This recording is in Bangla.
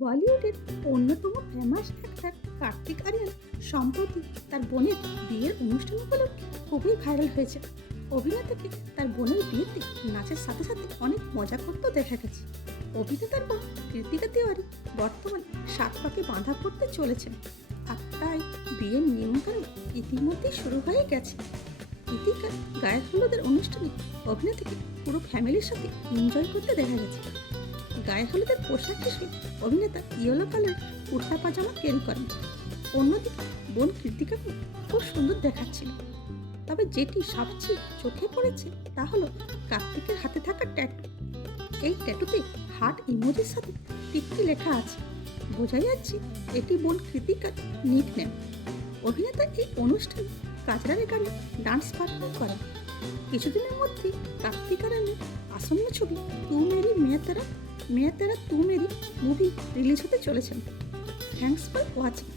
বলিউডের অন্যতম ফেমাস অ্যাক্টর কার্তিক আরিয়ান সম্প্রতি তার বোনের বিয়ের অনুষ্ঠান উপলক্ষে খুবই ভাইরাল হয়েছে। অভিনেতাকে তার বোনের বিয়েতে নাচের সাথে সাথে অনেক মজা করতেও দেখা গেছে। অভিনেতার বোন কৃতিকা তিওয়ারি বর্তমানে সাত পাকে বাঁধা পড়তে চলেছেন, আর তাই বিয়ের নিয়মকানুন ইতিমধ্যেই শুরু হয়ে গেছে। কৃতিকার গায়ে হলুদের অনুষ্ঠানে অভিনেতাকে পুরো ফ্যামিলির সাথে এনজয় করতে দেখা গেছে। গায়ে হলুদের পোশাক হিসেবে অভিনেতা ইয়েলো কালার কুর্তা পাজামা ক্যারি করেন। অন্যদিকে বোন কৃতিকাকে খুব সুন্দর দেখাচ্ছিল। তবে যেটি সবচেয়ে চোখে পড়েছে তা হলো কার্তিকের হাতে থাকা ট্যাটু। এই ট্যাটুতে হার্ট ইমোজির সাথে টিকটি লেখা আছে। বোঝা যাচ্ছে এটি বোন কৃতিকার নিক নেম। অভিনেতা এই অনুষ্ঠানে কাজরারে গানে ডান্স পারফর্ম করেন। কিছুদিনের মধ্যে কার্তিক আরিয়ানের আসন্ন ছবি তু মেরি মেয়া তেরা তু মেরি মুভি রিলিজ হতে চলেছেন। Thanks for watching.